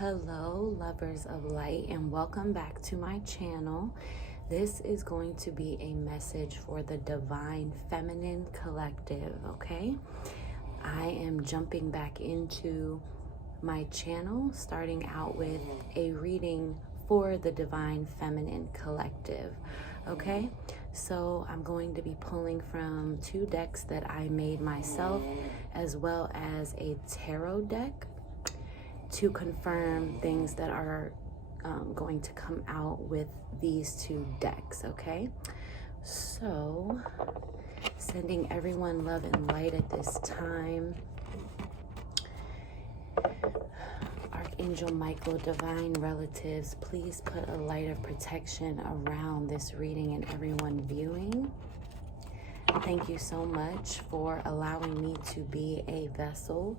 Hello, lovers of light, and welcome back to my channel. This is going to be a message for the Divine Feminine Collective, okay? I am jumping back into my channel, starting out with a reading for the Divine Feminine Collective, okay? So I'm going to be pulling from 2 decks that I made myself, as well as a tarot deck, to confirm things that are going to come out with these 2 decks, okay? So, sending everyone love and light at this time. Archangel Michael, divine relatives, please put a light of protection around this reading and everyone viewing. Thank you so much for allowing me to be a vessel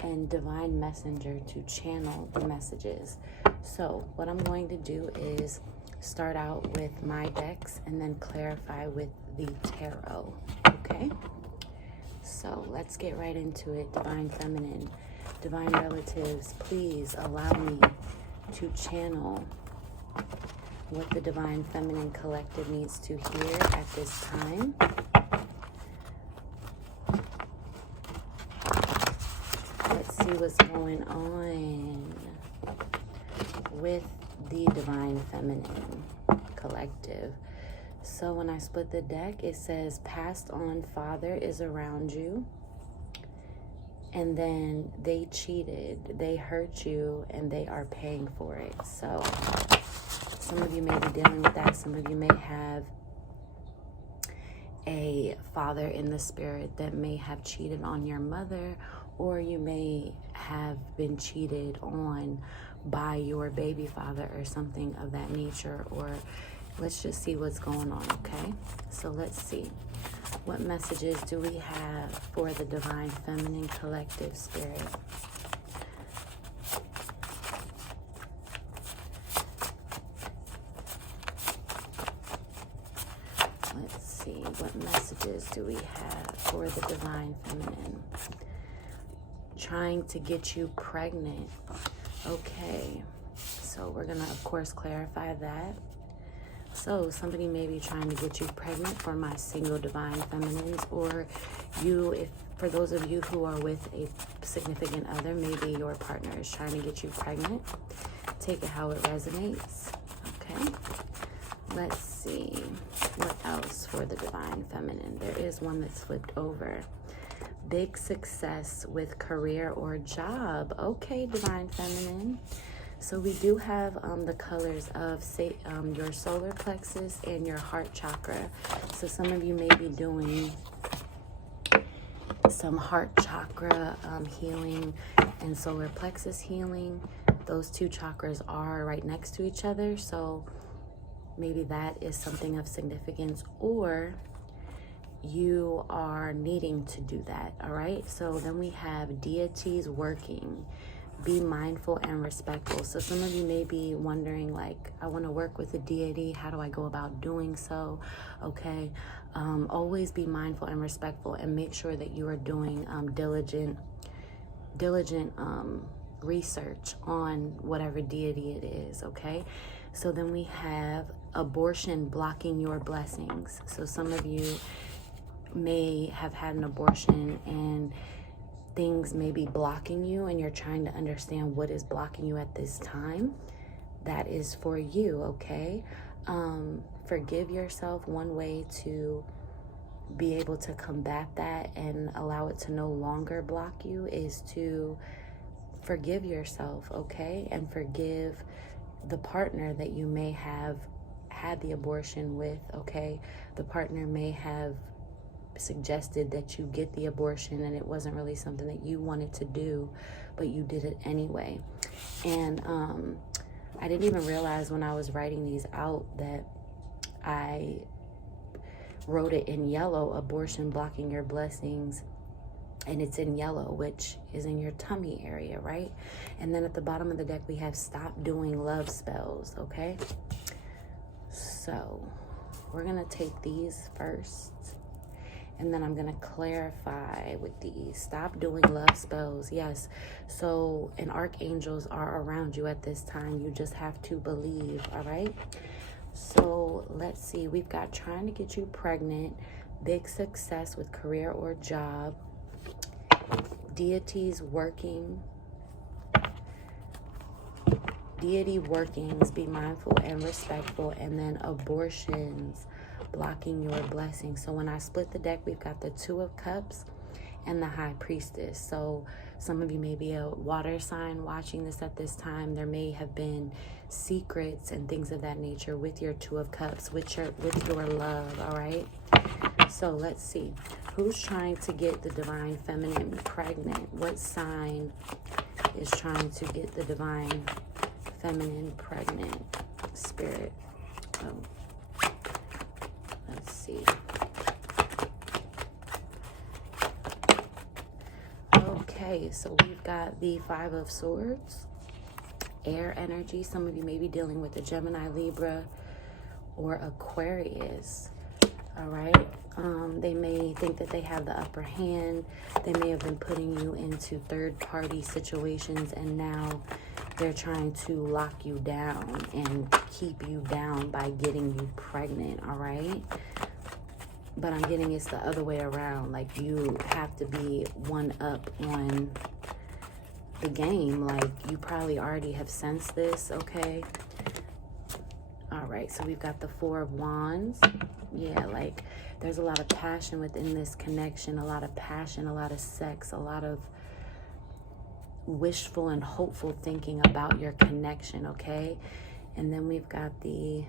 and divine messenger to channel the messages. So what I'm going to do is start out with my decks and then clarify with the tarot, okay? So let's get right into it. Divine Feminine, divine relatives, please allow me to channel what the Divine Feminine Collective needs to hear at this time. See what's going on with the Divine Feminine Collective. So when I split the deck, it says passed on father is around you, and then they cheated, they hurt you, and they are paying for it. So some of you may be dealing with that. Some of you may have a father in the spirit that may have cheated on your mother, or you may have been cheated on by your baby father or something of that nature. Or let's just see what's going on, okay? So let's see. What messages do we have for the Divine Feminine Collective Spirit? Let's see. What messages do we have for the Divine Feminine? Trying to get you pregnant. Okay, so we're gonna of course clarify that. So somebody may be trying to get you pregnant for my single divine feminines, or you, if for those of you who are with a significant other, maybe your partner is trying to get you pregnant. Take it how it resonates. Okay, let's see what else for the divine feminine. There is one that's flipped over. Big success with career or job. Okay, Divine Feminine. So we do have the colors of your solar plexus and your heart chakra. So some of you may be doing some heart chakra healing and solar plexus healing. Those 2 chakras are right next to each other. So maybe that is something of significance, or you are needing to do that. All right, so then we have deities working. Be mindful and respectful. So some of you may be wondering, like, I want to work with a deity, how do I go about doing so? Okay, always be mindful and respectful, and make sure that you are doing diligent research on whatever deity it is. Okay, so then we have abortion blocking your blessings. So some of you may have had an abortion and things may be blocking you, and you're trying to understand what is blocking you at this time. That is for you, okay? Forgive yourself. One way to be able to combat that and allow it to no longer block you is to forgive yourself, okay? And forgive the partner that you may have had the abortion with, okay? The partner may have suggested that you get the abortion and it wasn't really something that you wanted to do, but you did it anyway. And I didn't even realize when I was writing these out that I wrote it in yellow, abortion blocking your blessings, and it's in yellow, which is in your tummy area, right? And then at the bottom of the deck we have stop doing love spells, okay? So we're gonna take these first, And then I'm going to clarify with these. Stop doing love spells. Yes. So, and archangels are around you at this time. You just have to believe. All right. So let's see. We've got trying to get you pregnant. Big success with career or job. Deities working. Deity workings. Be mindful and respectful. And then abortions. Blocking your blessings. So when I split the deck, we've got the Two of Cups and the High Priestess. So some of you may be a water sign watching this at this time. There may have been secrets and things of that nature with your Two of Cups, with your love. All right. So let's see. Who's trying to get the Divine Feminine pregnant? What sign is trying to get the Divine Feminine pregnant? Spirit. Oh. Let's see. Okay, so we've got the Five of Swords, air energy. Some of you may be dealing with a Gemini, Libra, or Aquarius. All right. They may think that they have the upper hand. They may have been putting you into third-party situations, and now they're trying to lock you down and keep you down by getting you pregnant, all right? But I'm getting it's the other way around. Like, you have to be one up on the game. Like, you probably already have sensed this, okay? All right, so we've got the Four of Wands. Yeah, like, there's a lot of passion within this connection, a lot of passion, a lot of sex, a lot of wishful and hopeful thinking about your connection, okay? And then we've got the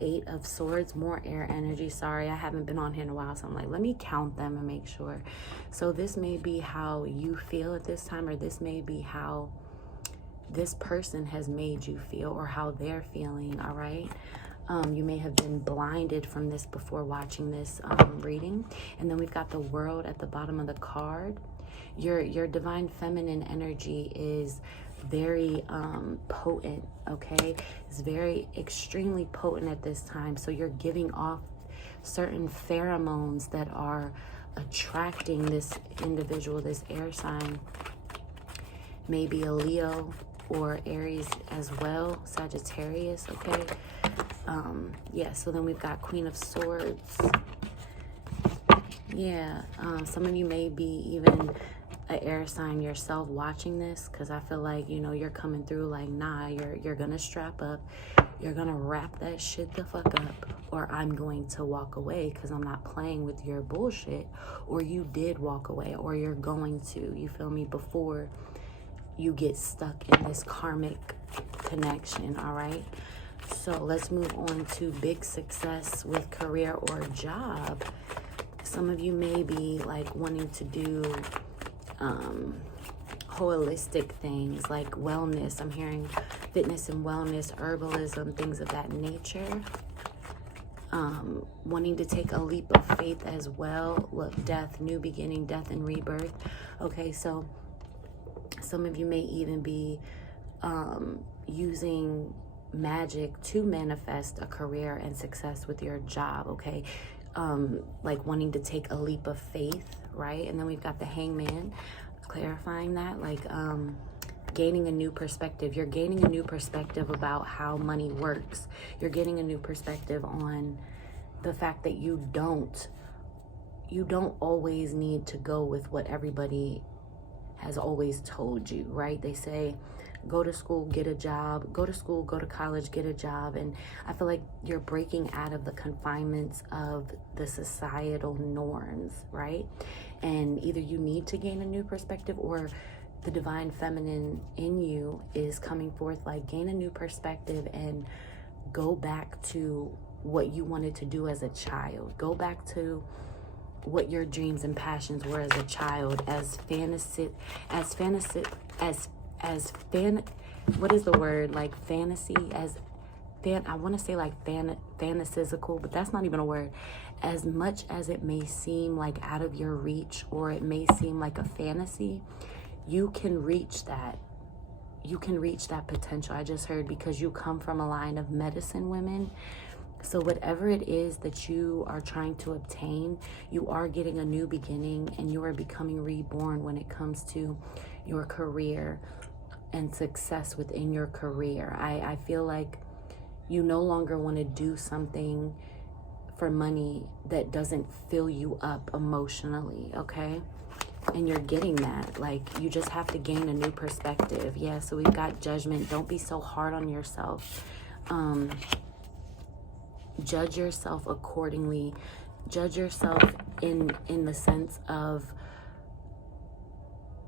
Eight of Swords, more air energy. Sorry, I haven't been on here in a while, so I'm like, let me count them and make sure. So this may be how you feel at this time, or this may be how this person has made you feel, or how they're feeling, all right? You may have been blinded from this before watching this reading. And then we've got the World at the bottom of the card. Your Divine Feminine energy is very potent, okay? It's very extremely potent at this time. So you're giving off certain pheromones that are attracting this individual, this air sign. Maybe a Leo or Aries as well, Sagittarius, okay? Yeah, so then we've got Queen of Swords. Yeah, some of you may be even an air sign yourself watching this, because I feel like, you know, you're coming through like, nah, you're gonna strap up, you're gonna wrap that shit the fuck up, or I'm going to walk away because I'm not playing with your bullshit, or you did walk away, or you're going to, you feel me, before you get stuck in this karmic connection, all right? So let's move on to big success with career or job. Some of you may be like wanting to do holistic things like wellness. I'm hearing fitness and wellness, herbalism, things of that nature. Wanting to take a leap of faith as well. Look, death, new beginning, death and rebirth. Okay, so some of you may even be using magic to manifest a career and success with your job, okay? Like wanting to take a leap of faith, right? And then we've got the Hangman, clarifying that, like gaining a new perspective. You're gaining a new perspective about how money works. You're getting a new perspective on the fact that you don't always need to go with what everybody has always told you, right? They say, go to school, get a job, go to school, go to college, get a job. And I feel like you're breaking out of the confinements of the societal norms, right? And either you need to gain a new perspective, or the Divine Feminine in you is coming forth, like, gain a new perspective and go back to what you wanted to do as a child. Go back to what your dreams and passions were as a child, what is the word, like fantasy, I want to say like fantasical, but that's not even a word. As much as it may seem like out of your reach, or it may seem like a fantasy, you can reach that. You can reach that potential. I just heard, because you come from a line of medicine women, So whatever it is that you are trying to obtain, you are getting a new beginning, and you are becoming reborn when it comes to your career and success within your career. I feel like you no longer want to do something for money that doesn't fill you up emotionally, okay? And you're getting that. Like, you just have to gain a new perspective. Yeah, so we've got judgment. Don't be so hard on yourself. Judge yourself accordingly. Judge yourself in the sense of,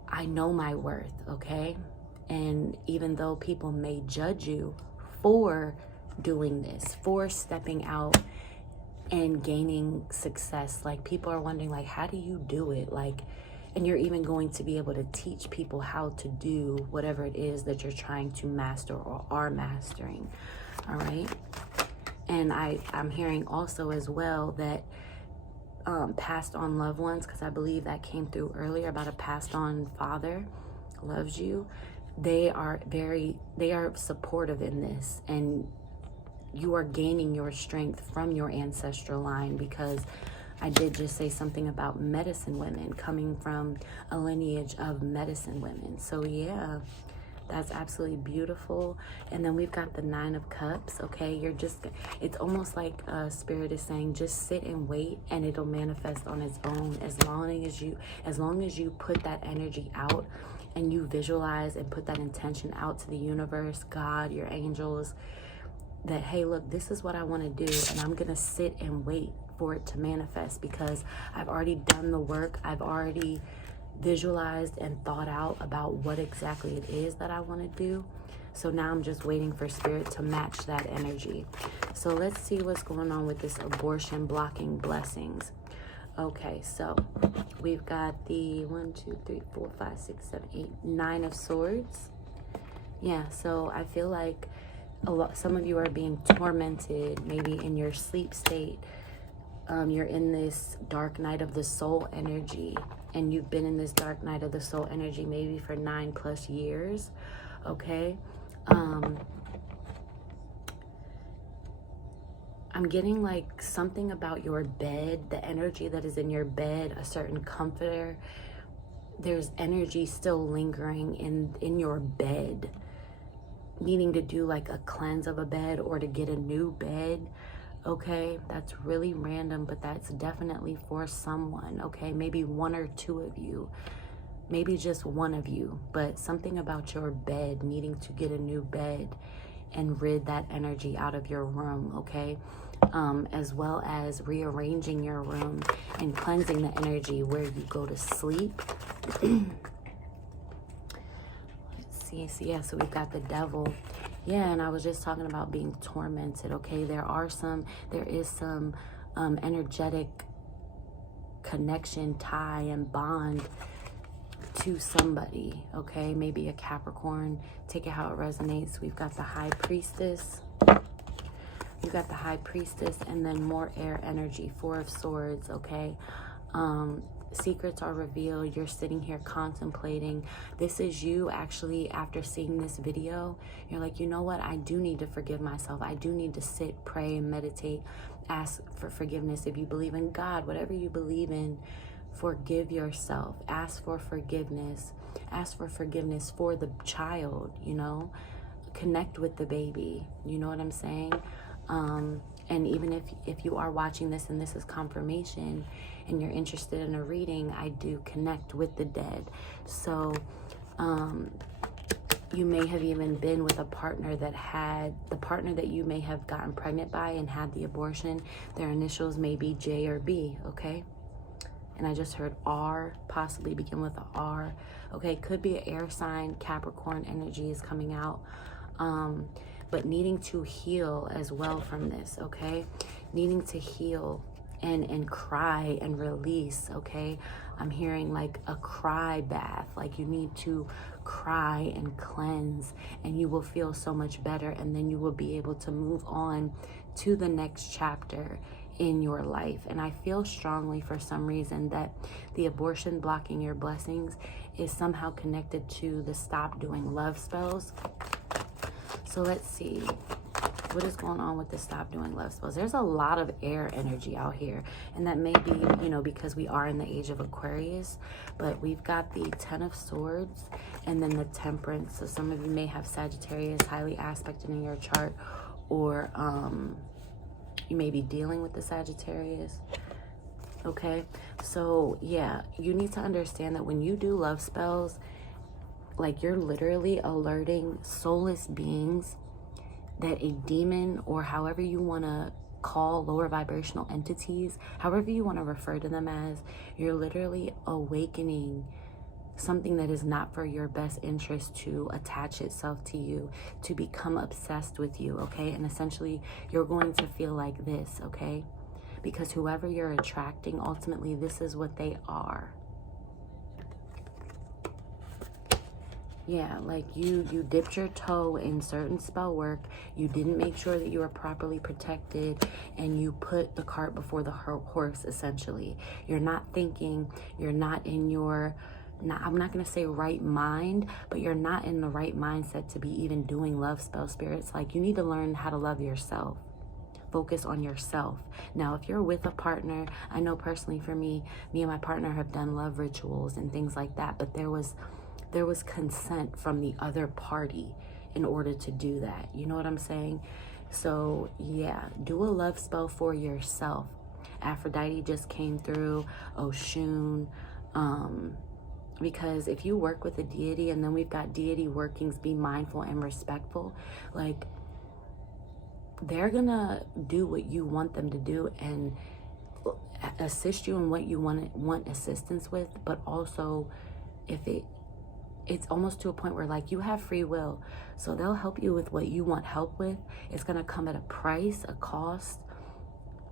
I know my worth, okay? And even though people may judge you for doing this, for stepping out and gaining success, like, people are wondering, like, how do you do it? Like, and you're even going to be able to teach people how to do whatever it is that you're trying to master or are mastering. All right. And I'm hearing also as well that passed on loved ones, because I believe that came through earlier about a passed on father loves you. They are supportive in this, and you are gaining your strength from your ancestral line, because I did just say something about medicine women, coming from a lineage of medicine women. So yeah, that's absolutely beautiful. And then we've got the 9 of Cups, okay? It's almost like Spirit is saying, just sit and wait, and it'll manifest on its own, as long as you put that energy out and you visualize and put that intention out to the universe, God, your angels, that, hey, look, this is what I want to do, and I'm going to sit and wait for it to manifest, because I've already done the work. I've already visualized and thought out about what exactly it is that I want to do. So now I'm just waiting for Spirit to match that energy. So let's see what's going on with this abortion blocking blessings. Okay, so we've got the 1, 2, 3, 4, 5, 6, 7, 8, 9 of Swords. Yeah, so I feel like some of you are being tormented, maybe in your sleep state. You're in this dark night of the soul energy, and you've been in this dark night of the soul energy maybe for 9+ years, okay? I'm getting like something about your bed, the energy that is in your bed, a certain comforter. There's energy still lingering in your bed, needing to do like a cleanse of a bed or to get a new bed. Okay, that's really random, but that's definitely for someone, okay? Maybe 1 or 2 of you, maybe just 1 of you, but something about your bed, needing to get a new bed and rid that energy out of your room, okay? As well as rearranging your room and cleansing the energy where you go to sleep. Let's see, so yeah, so we've got the Devil. Yeah, and I was just talking about being tormented, okay? There is some energetic connection, tie, and bond to somebody, okay? Maybe a Capricorn. Take it how it resonates. We've got the High Priestess. We've got the High Priestess, and then more air energy, 4 of Swords, okay? Secrets are revealed. You're sitting here contemplating. This is you actually, after seeing this video, you're like, you know what? I do need to forgive myself. I do need to sit, pray, and meditate. Ask for forgiveness. If you believe in God, whatever you believe in, forgive yourself. Ask for forgiveness. Ask for forgiveness for the child, you know? Connect with the baby. You know what I'm saying? And even if you are watching this and this is confirmation and you're interested in a reading, I do connect with the dead. So you may have even been with a partner that you may have gotten pregnant by and had the abortion. Their initials may be J or B, okay? And I just heard R, possibly begin with a R. Okay, could be an air sign. Capricorn energy is coming out. But needing to heal as well from this, okay? Needing to heal and cry and release, okay? I'm hearing like a cry bath, like you need to cry and cleanse, and you will feel so much better, and then you will be able to move on to the next chapter in your life. And I feel strongly for some reason that the abortion blocking your blessings is somehow connected to the stop doing love spells. So let's see. What is going on with the stop doing love spells? There's a lot of air energy out here. And that may be, you know, because we are in the age of Aquarius. But we've got the 10 of Swords and then the Temperance. So some of you may have Sagittarius highly aspected in your chart. Or you may be dealing with the Sagittarius. Okay, so yeah, you need to understand that when you do love spells, like, you're literally alerting soulless beings that a demon, or however you want to call lower vibrational entities, however you want to refer to them as, you're literally awakening something that is not for your best interest to attach itself to you, to become obsessed with you, okay? And essentially, you're going to feel like this, okay? Because whoever you're attracting, ultimately, this is what they are. Yeah, like you dipped your toe in certain spell work. You didn't make sure that you were properly protected, and you put the cart before the horse, essentially. You're not thinking, you're not in your, I'm not going to say right mind, but you're not in the right mindset to be even doing love spell. Spirits, like, you need to learn how to love yourself. Focus on yourself. Now, if you're with a partner, I know personally for me and my partner have done love rituals and things like that, but there was consent from the other party in order to do that. You know what I'm saying? So yeah, do a love spell for yourself. Aphrodite just came through, Oshun, because if you work with a deity, and then we've got deity workings, be mindful and respectful, like, they're gonna do what you want them to do and assist you in what you want assistance with. But also, if it's almost to a point where, like, you have free will, so they'll help you with what you want help with. It's gonna come at a price, a cost,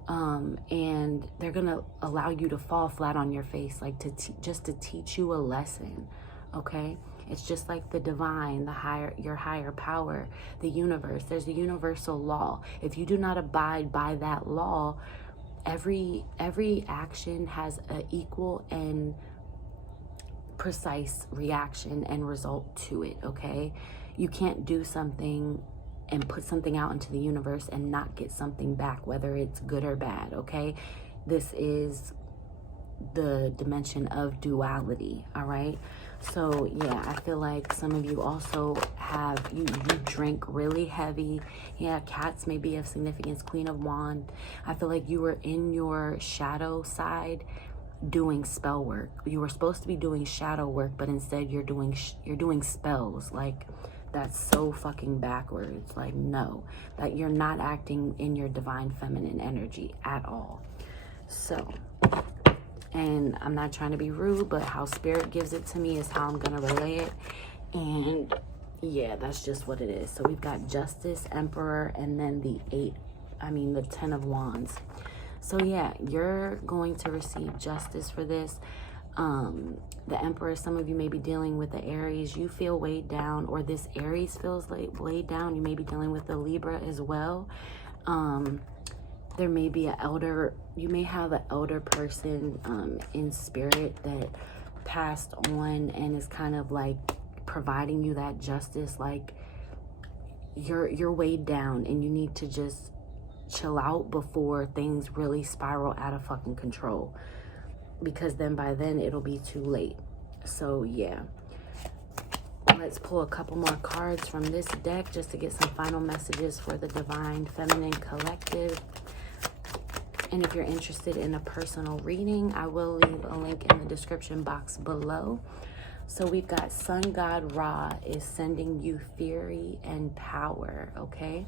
and they're gonna allow you to fall flat on your face, like, just to teach you a lesson, okay? It's just like the divine, your higher power, the universe. There's a universal law. If you do not abide by that law, every action has an equal and precise reaction and result to it, okay? You can't do something and put something out into the universe and not get something back, whether it's good or bad, okay? This is the dimension of duality, all right? So yeah, I feel like some of you also have, you drink really heavy. Yeah, cats may be of significance. Queen of Wands. I feel like you were in your shadow side doing spell work. You were supposed to be doing shadow work, but instead you're doing spells. Like, that's so fucking backwards. Like, no, that you're not acting in your divine feminine energy at all. So, and I'm not trying to be rude, but how spirit gives it to me is how I'm gonna relay it. And yeah, that's just what it is. So we've got Justice, Emperor, and then the 10 of Wands. So yeah, you're going to receive justice for this. The Emperor, some of you may be dealing with the Aries. You feel weighed down, or this Aries feels like weighed down. You may be dealing with the Libra as well. There may be you may have an elder person in spirit that passed on and is kind of like providing you that justice. Like, you're weighed down and you need to just chill out before things really spiral out of fucking control, because then by then it'll be too late. So yeah, let's pull a couple more cards from this deck just to get some final messages for the Divine Feminine Collective. And if you're interested in a personal reading, I will leave a link in the description box below. So we've got Sun God Ra is sending you fury and power, okay?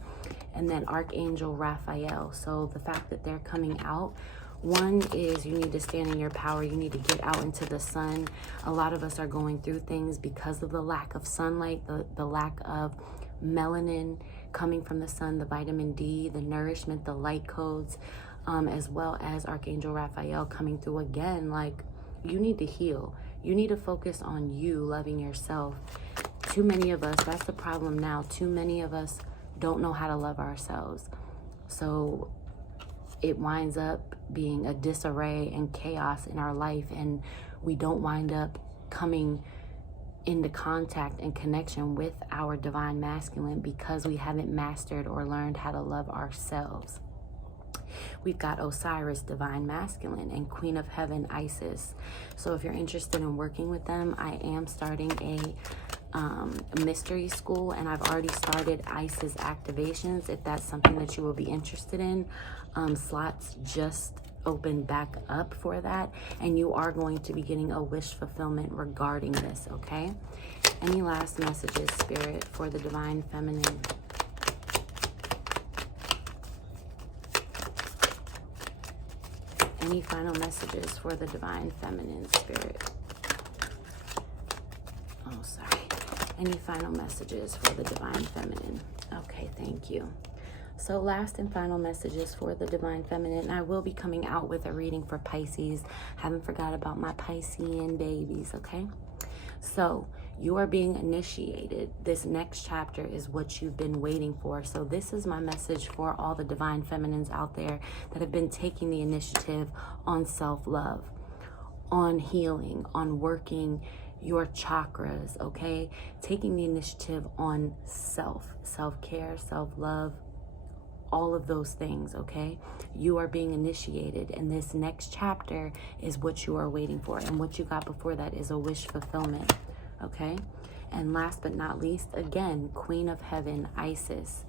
And then Archangel Raphael. So the fact that they're coming out, one is you need to stand in your power. You need to get out into the sun. A lot of us are going through things because of the lack of sunlight, the lack of melanin coming from the sun, the vitamin D, the nourishment, the light codes, as well as Archangel Raphael coming through again. Like, you need to heal. You need to focus on you, loving yourself. Too many of us, that's the problem now. Too many of us don't know how to love ourselves. So it winds up being a disarray and chaos in our life, and we don't wind up coming into contact and connection with our divine masculine because we haven't mastered or learned how to love ourselves. We've got Osiris, divine masculine, and Queen of Heaven, Isis. So if you're interested in working with them, I am starting a mystery school, and I've already started Isis activations. If that's something that you will be interested in, slots just opened back up for that, and you are going to be getting a wish fulfillment regarding this, okay? Any last messages, Spirit, for the divine feminine? Any final messages for the divine feminine, Spirit? Oh, sorry. Any final messages for the divine feminine? Okay, thank you. So last and final messages for the divine feminine. I will be coming out with a reading for Pisces. Haven't forgot about my Piscean babies, okay? So you are being initiated. This next chapter is what you've been waiting for. So this is my message for all the divine feminines out there that have been taking the initiative on self-love, on healing, on working your chakras, okay? Taking the initiative on self-care, self-love, all of those things, okay? You are being initiated, and this next chapter is what you are waiting for, and what you got before that is a wish fulfillment, okay? And last but not least, again, Queen of Heaven, Isis.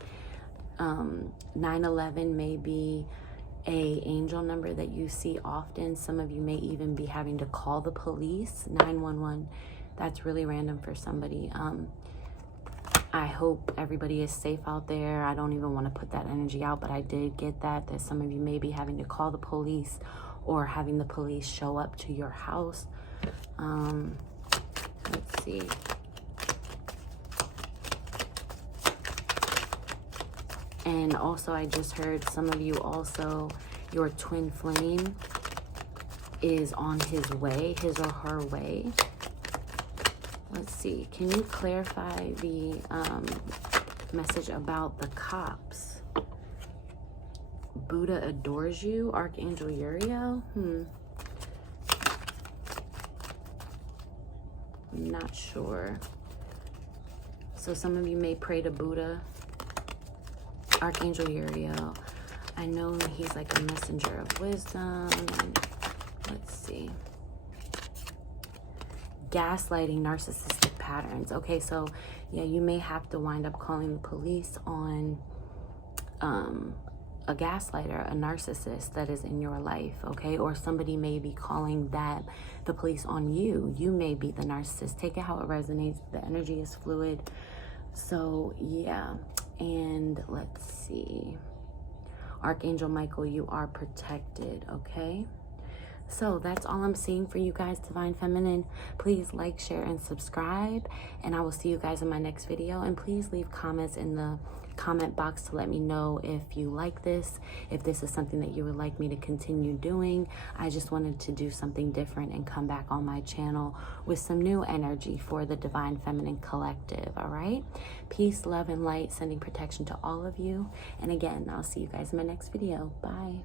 911 may be a angel number that you see often. Some of you may even be having to call the police. 911, that's really random for somebody. I hope everybody is safe out there. I don't even want to put that energy out, but I did get that some of you may be having to call the police or having the police show up to your house. Let's see. And also, I just heard some of you also, your twin flame is on his way, his or her way. Let's see. Can you clarify the message about the cops? Buddha adores you, Archangel Uriel. I'm not sure. So some of you may pray to Buddha. Archangel Uriel. I know he's like a messenger of wisdom. Let's see. Gaslighting, narcissistic patterns. Okay, so yeah, you may have to wind up calling the police on a gaslighter, a narcissist that is in your life, okay? Or somebody may be calling the police on you. You may be the narcissist. Take it how it resonates. The energy is fluid. So yeah, and let's see. Archangel Michael, you are protected, okay? So that's all I'm seeing for you guys, divine feminine. Please like, share, and subscribe, and I will see you guys in my next video. And please leave comments in the comment box to let me know if you like this, if this is something that you would like me to continue doing. I just wanted to do something different and come back on my channel with some new energy for the Divine Feminine Collective. All right, peace, love, and light, sending protection to all of you. And again, I'll see you guys in my next video. Bye.